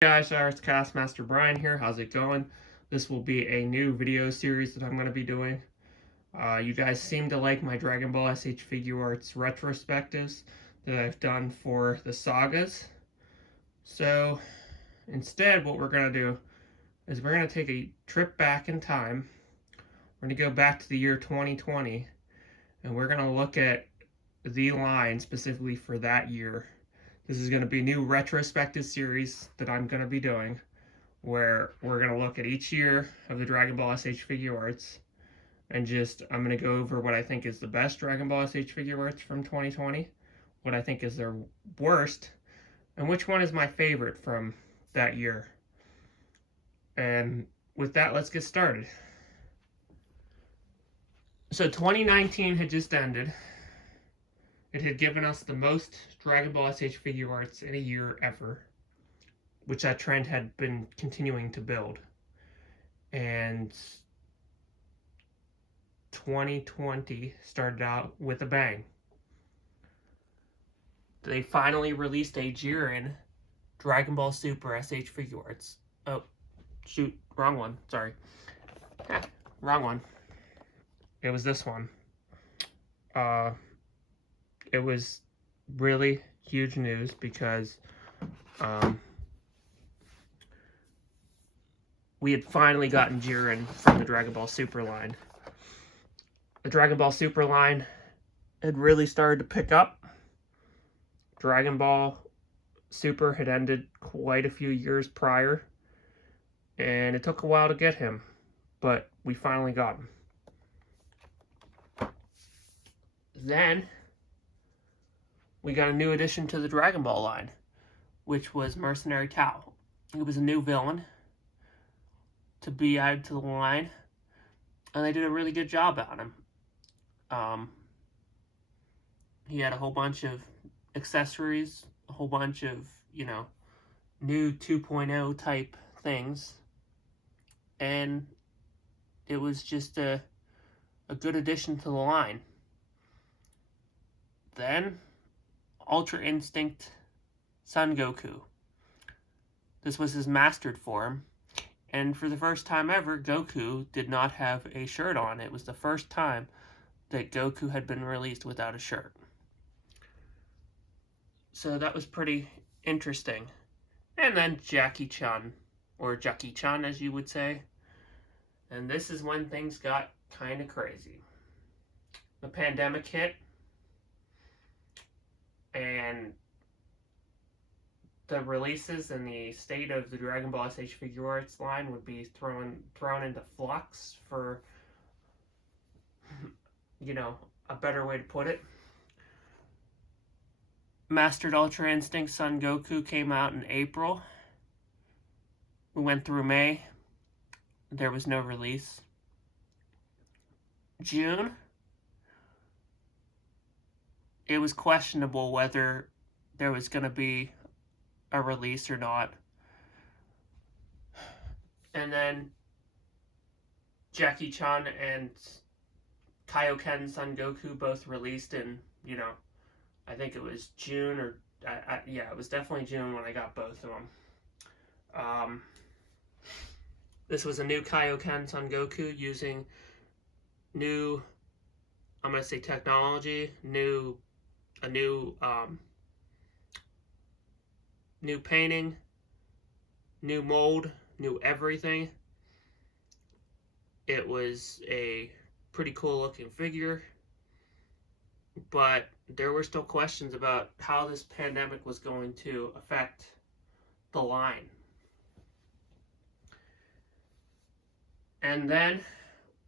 Hey guys, it's Castmaster Brian here. How's it going? This will be a new video series that I'm going to be doing. You guys seem to like my Dragon Ball SH Figuarts retrospectives that I've done for the sagas. So instead, what we're going to do is we're going to take a trip back in time. We're going to go back to the year 2020, and we're going to look at the line specifically for that year. This is going to be a new retrospective series that I'm going to be doing, where we're going to look at each year of the Dragon Ball SH Figuarts, and I'm going to go over what I think is the best Dragon Ball SH Figuarts from 2020, what I think is their worst, and which one is my favorite from that year. And with that, let's get started. So 2019 had just ended. It had given us the most Dragon Ball SH Figuarts in a year ever, which that trend had been continuing to build. And 2020 started out with a bang. They finally released a Jiren Dragon Ball Super SH Figuarts. Oh, shoot, wrong one. Sorry. Wrong one. It was this one. It was really huge news because we had finally gotten Jiren from the Dragon Ball Super line. The Dragon Ball Super line had really started to pick up. Dragon Ball Super had ended quite a few years prior, and it took a while to get him, but we finally got him. Then we got a new addition to the Dragon Ball line, which was Mercenary Tao. It was a new villain to be added to the line, and they did a really good job on him. He had a whole bunch of accessories, a whole bunch of, new 2.0 type things, and it was just a good addition to the line. Then, Ultra Instinct Son Goku. This was his mastered form, and for the first time ever, Goku did not have a shirt on. It was the first time that Goku had been released without a shirt. So that was pretty interesting. And then Jackie Chan, or Jackie Chan as you would say. And this is when things got kind of crazy. The pandemic hit, and the releases and the state of the Dragon Ball SH Figuarts line would be thrown into flux, for a better way to put it. Mastered Ultra Instinct Son Goku came out in April. We went through May. There was no release. June, it was questionable whether there was going to be a release or not. And then Jackie Chan and Kaioken Son Goku both released in, I think it was June, or it was definitely June when I got both of them. This was a new Kaioken Son Goku using new, I'm going to say technology, new painting, new mold, new everything. It was a pretty cool looking figure, but there were still questions about how this pandemic was going to affect the line. And then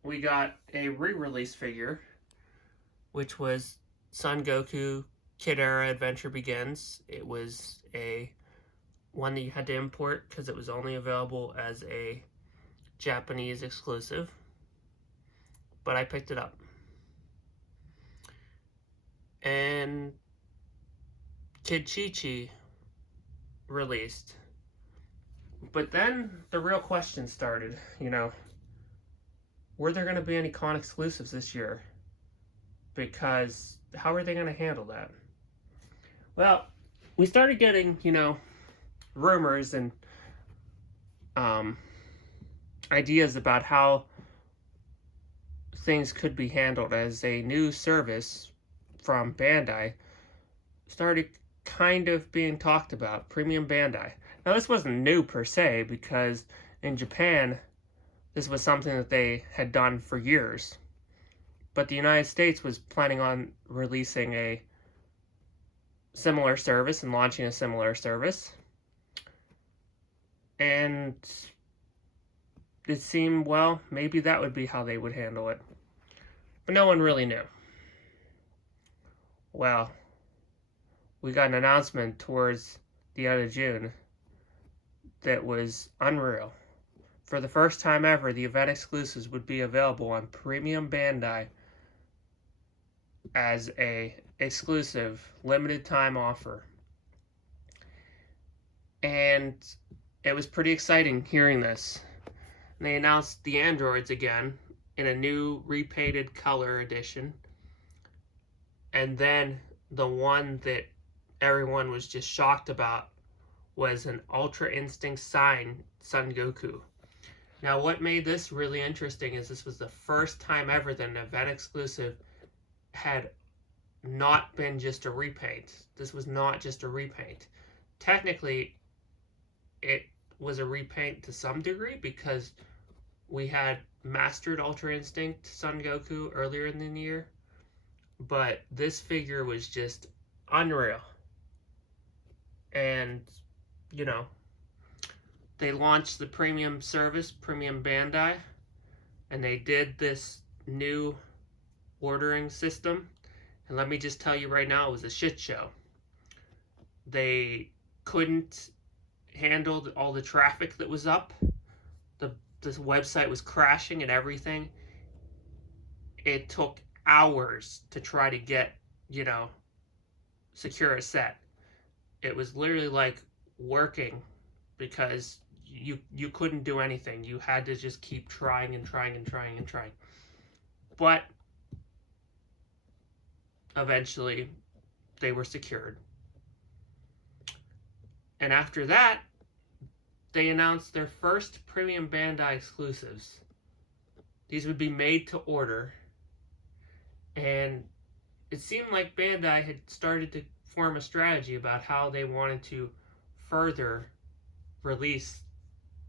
we got a re-release figure, which was Son Goku Kid Era Adventure Begins. It was a one that you had to import because it was only available as a Japanese exclusive, but I picked it up. And Kid Chi-Chi released. But then the real question started, were there going to be any con exclusives this year? Because how are they going to handle that? Well, we started getting, rumors and ideas about how things could be handled as a new service from Bandai started kind of being talked about. Premium Bandai. Now, this wasn't new per se, because in Japan, this was something that they had done for years. But the United States was planning on releasing a similar service and launching a similar service. And it seemed, well, maybe that would be how they would handle it. But no one really knew. Well, we got an announcement towards the end of June that was unreal. For the first time ever, the event exclusives would be available on Premium Bandai as a exclusive limited time offer. And it was pretty exciting hearing this. And they announced the androids again in a new repainted color edition. And then the one that everyone was just shocked about was an Ultra Instinct Sign Son Goku. Now, what made this really interesting is this was the first time ever that an event exclusive had not been just a repaint. This was not just a repaint. Technically, it was a repaint to some degree, because we had mastered Ultra Instinct Son Goku earlier in the year, but this figure was just unreal. And, you know, they launched the premium service, Premium Bandai, and they did this new ordering system. And let me just tell you right now, it was a shit show. They couldn't handle all the traffic that was up. This website was crashing and everything. It took hours to try to get, secure a set. It was literally like working, because you couldn't do anything. You had to just keep trying and trying and trying and trying. But eventually they were secured. And after that, they announced their first Premium Bandai exclusives. These would be made to order. And it seemed like Bandai had started to form a strategy about how they wanted to further release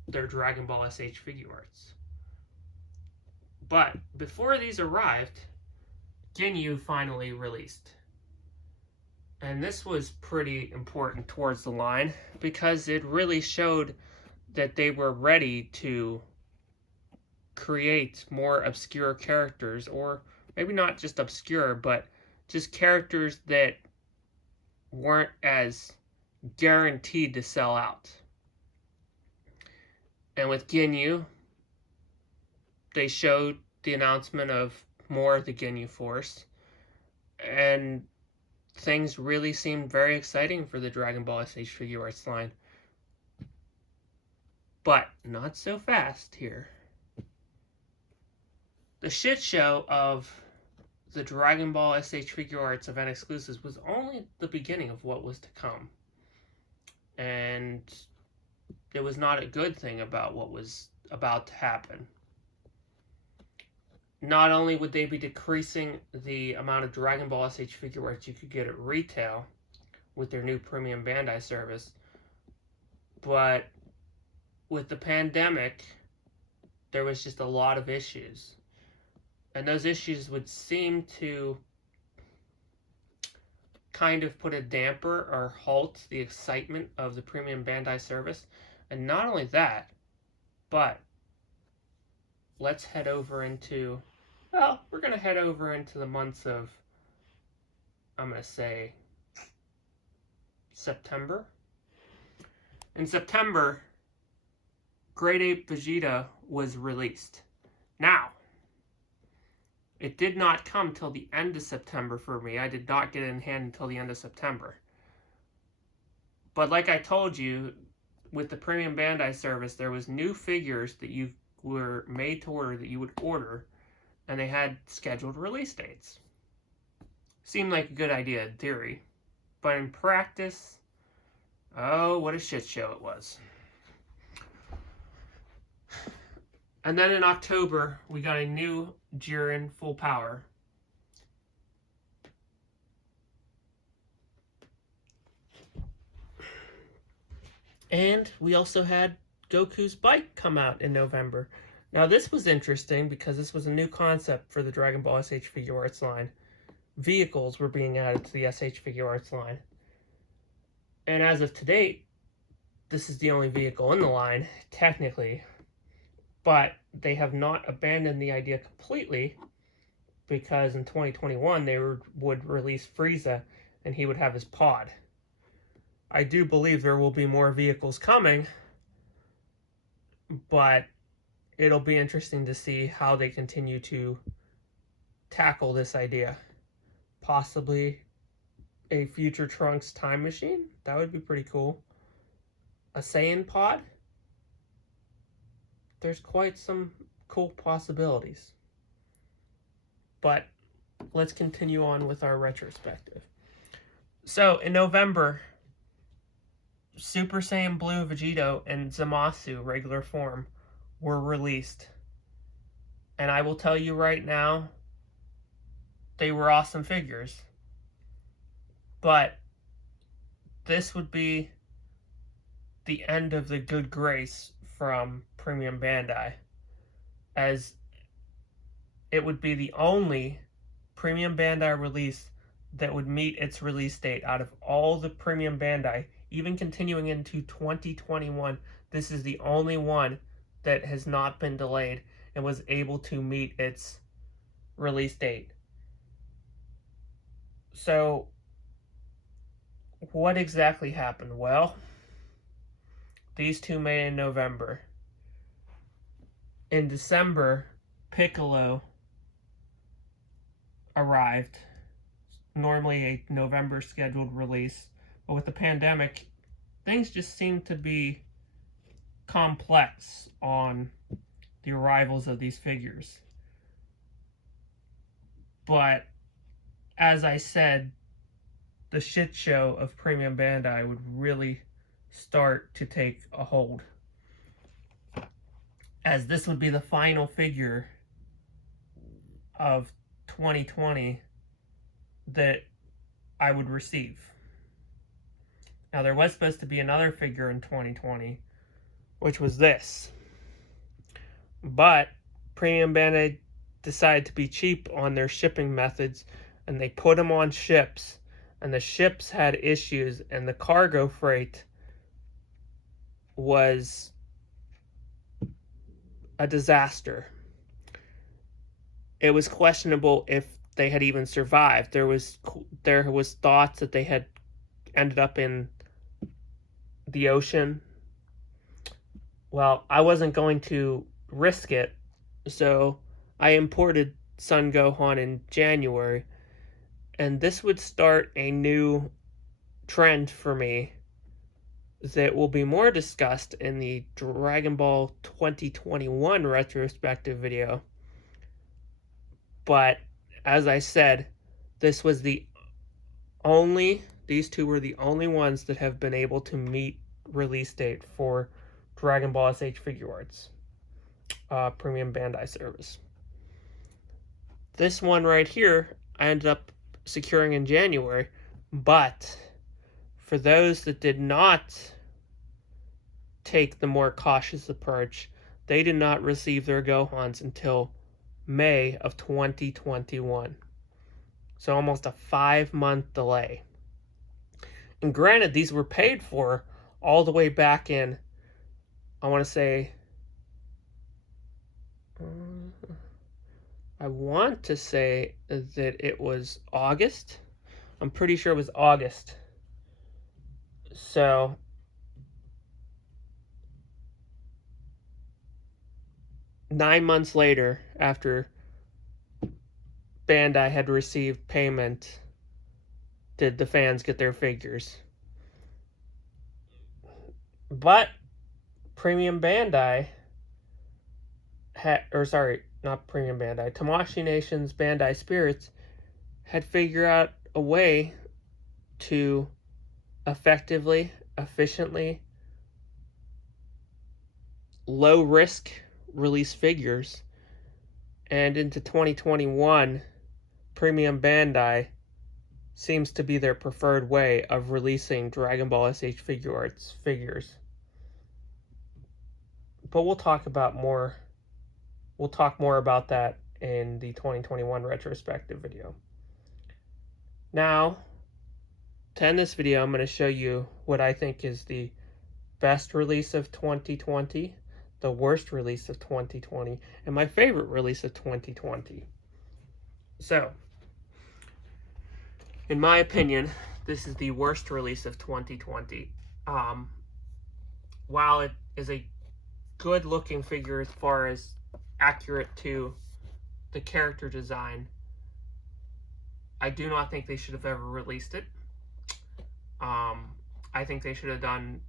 their Dragon Ball SH Figuarts. But before these arrived, Ginyu finally released. And this was pretty important towards the line, because it really showed that they were ready to create more obscure characters, or maybe not just obscure, but just characters that weren't as guaranteed to sell out. And with Ginyu, they showed the announcement of more of the Ginyu Force, and things really seemed very exciting for the Dragon Ball SH Figuarts line. But not so fast here. The shit show of the Dragon Ball SH Figuarts event exclusives was only the beginning of what was to come. And it was not a good thing about what was about to happen. Not only would they be decreasing the amount of Dragon Ball SH Figuarts you could get at retail with their new Premium Bandai service, but with the pandemic, there was just a lot of issues. And those issues would seem to kind of put a damper or halt the excitement of the Premium Bandai service. And not only that, but let's head over into, we're going to head over into the months of, I'm going to say, September. In September, Great Ape Vegeta was released. Now, it did not come till the end of September for me. I did not get it in hand until the end of September. But like I told you, with the Premium Bandai service, there was new figures that you were made to order that you would order, and they had scheduled release dates. Seemed like a good idea in theory, but in practice, oh, what a shit show it was. And then in October, we got a new Jiren full power. And we also had Goku's bike come out in November. Now this was interesting because this was a new concept for the Dragon Ball SH Figuarts line. Vehicles were being added to the SH Figuarts line. And as of today, this is the only vehicle in the line, technically. But they have not abandoned the idea completely, because in 2021 they would release Frieza and he would have his pod. I do believe there will be more vehicles coming, but it'll be interesting to see how they continue to tackle this idea. Possibly a future Trunks time machine? That would be pretty cool. A Saiyan pod? There's quite some cool possibilities. But let's continue on with our retrospective. So in November, Super Saiyan Blue Vegito and Zamasu regular form were released. And I will tell you right now, they were awesome figures. But this would be the end of the good grace from Premium Bandai, as it would be the only Premium Bandai release that would meet its release date out of all the Premium Bandai, even continuing into 2021. This is the only one that has not been delayed and was able to meet its release date. So, what exactly happened? Well, these two made in November. In December, Piccolo arrived. Normally a November scheduled release, but with the pandemic, things just seem to be complex on the arrivals of these figures. But as I said, the shit show of Premium Bandai would really start to take a hold, as this would be the final figure of 2020 that I would receive. Now, there was supposed to be another figure in 2020, which was this. But Premium Bandai decided to be cheap on their shipping methods, and they put them on ships, and the ships had issues, and the cargo freight was a disaster. It was questionable if they had even survived. There was thoughts that they had ended up in the ocean. Well, I wasn't going to risk it, so I imported Son Gohan in January, and this would start a new trend for me that will be more discussed in the Dragon Ball 2021 retrospective video. But as I said, these two were the only ones that have been able to meet release date for Dragon Ball SH Figuarts Premium Bandai service. This one right here, I ended up securing in January, but for those that did not take the more cautious approach, they did not receive their Gohans until May of 2021. So almost a 5-month delay. And granted, these were paid for all the way back in, I want to say, that it was August. I'm pretty sure it was August. So, nine months later, after Bandai had received payment, did the fans get their figures. But Premium Bandai Tamashii Nation's Bandai Spirits had figured out a way to effectively, efficiently, low risk release figures. And into 2021, Premium Bandai seems to be their preferred way of releasing Dragon Ball SH Figuarts figures. But we'll talk more about that in the 2021 retrospective video. Now, to end this video, I'm going to show you what I think is the best release of 2020, the worst release of 2020, and my favorite release of 2020. So, in my opinion, this is the worst release of 2020. While it is a good looking figure as far as accurate to the character design, I do not think they should have ever released it. I think they should have done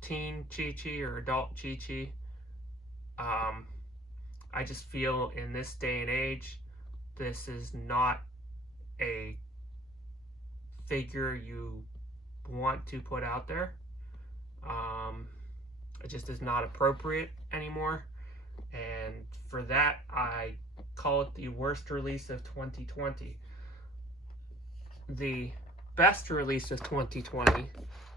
teen Chi-Chi or adult Chi-Chi. I just feel in this day and age, this is not a figure you want to put out there. It just is not appropriate anymore. And for that, I call it the worst release of 2020. The best release of 2020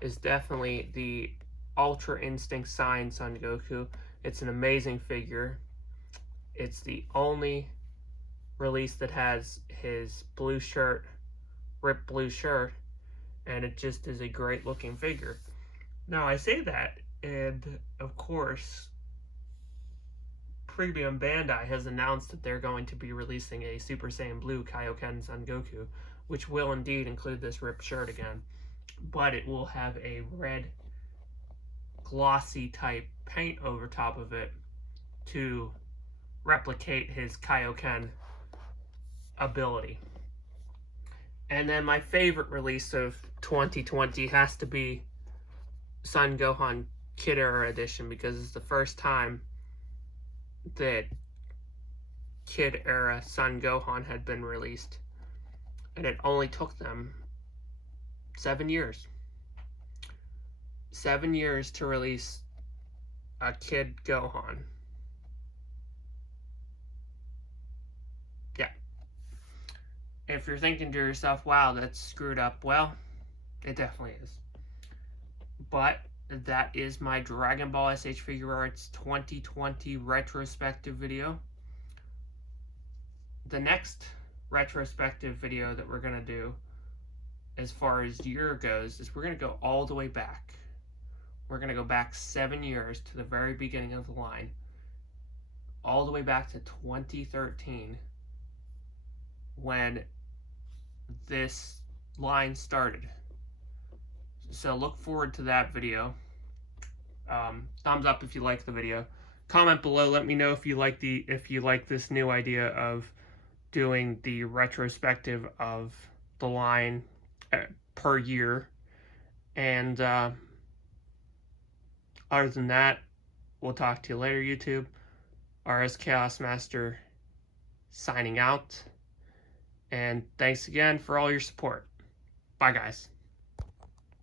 is definitely the Ultra Instinct Saiyan Son Goku. It's an amazing figure. It's the only release that has his blue shirt, ripped blue shirt, and it just is a great looking figure. Now I say that, and of course, Premium Bandai has announced that they're going to be releasing a Super Saiyan Blue Kaioken Son Goku, which will indeed include this ripped shirt again, but it will have a red glossy type paint over top of it to replicate his Kaioken ability. And then my favorite release of 2020 has to be Son Gohan Kid Era Edition, because it's the first time that Kid Era Son Gohan had been released. And it only took them 7 years. 7 years to release a Kid Gohan. Yeah. If you're thinking to yourself, wow, that's screwed up, well, it definitely is. But that is my Dragon Ball SH Figuarts 2020 retrospective video. The next retrospective video that we're going to do, as far as year goes, is we're going to go all the way back. We're going to go back 7 years to the very beginning of the line, all the way back to 2013, when this line started. So look forward to that video. Thumbs up if you like the video. Comment below. Let me know if you like this new idea of doing the retrospective of the line per year. And other than that, we'll talk to you later, YouTube. RS Chaos Master signing out. And thanks again for all your support. Bye, guys.